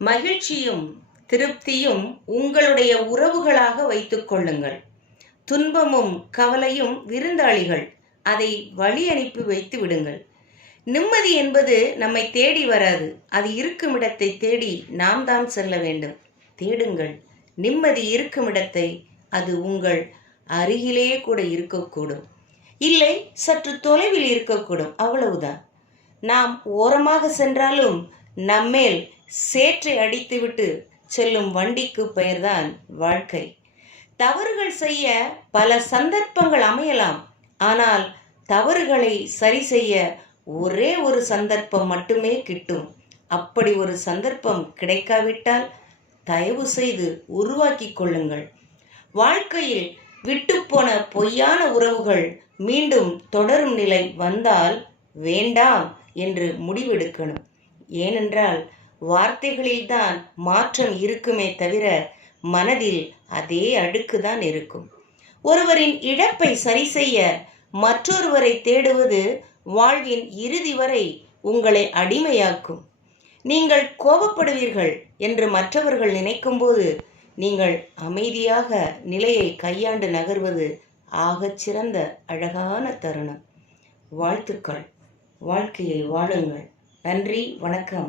மகிழ்ச்சியும் திருப்தியும் உங்களுடைய உறவுகளாக வைத்துக் கொள்ளுங்கள். துன்பமும் கவலையும் விருந்தாளிகள் அதை வழி அனுப்பி வைத்து விடுங்கள். நிம்மதி என்பது நம்மை தேடி வராது. அது இருக்கும் இடத்தை தேடி நாம் தான் செல்ல வேண்டும். தேடுங்கள். நிம்மதி இருக்கும் இடத்தை அது உங்கள் அருகிலே கூட இருக்கக்கூடும். இல்லை சற்று தொலைவில் இருக்கக்கூடும். அவ்வளவுதான். நாம் ஓரமாக சென்றாலும் நம்மேல் சேற்றை அடித்துவிட்டு செல்லும் வண்டிக்கு பெயர்தான் வாழ்க்கை. தவறுகள் செய்ய பல சந்தர்ப்பங்கள் அமையலாம். ஆனால் தவறுகளை சரி செய்ய ஒரே ஒரு சந்தர்ப்பம் மட்டுமே கிட்டும். அப்படி ஒரு சந்தர்ப்பம் கிடைக்காவிட்டால் தயவு செய்து உருவாக்கி கொள்ளுங்கள். வாழ்க்கையில் விட்டுப்போன பொய்யான உறவுகள் மீண்டும் தொடரும் நிலை வந்தால் வேண்டாம் என்று முடிவெடுக்கணும். ஏனென்றால் வார்த்தைகளில்தான் மாற்றம் இருக்குமே தவிர மனதில் அதே அடுக்குதான் இருக்கும். ஒருவரின் இழப்பை சரி செய்ய மற்றொருவரை தேடுவது வாழ்வின் இறுதி வரை உங்களை அடிமையாக்கும். நீங்கள் கோபப்படுவீர்கள் என்று மற்றவர்கள் நினைக்கும்போது நீங்கள் அமைதியாக நிலையை கையாண்டு நகர்வது ஆகச் சிறந்த அழகான தருணம். வாழ்த்துக்கள். வாழ்க்கையை வாழுங்கள். நன்றி வணக்கம்.